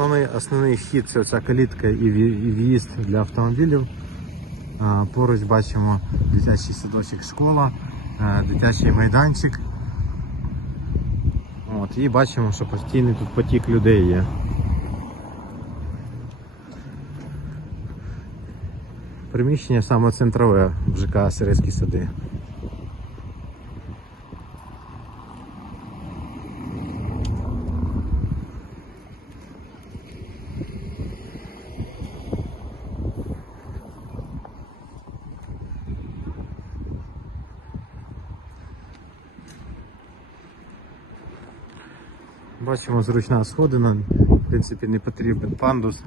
Основний, основний вхід це ця калітка і в'їзд для автомобілів. Поруч бачимо дитячий садочок школа, е, дитячий майданчик. От, і бачимо, що постійний тут потік людей є. Приміщення саме центрове в ЖК Сирецькі сади. Бачимо зручна сходина, в принципі не потрібен пандус.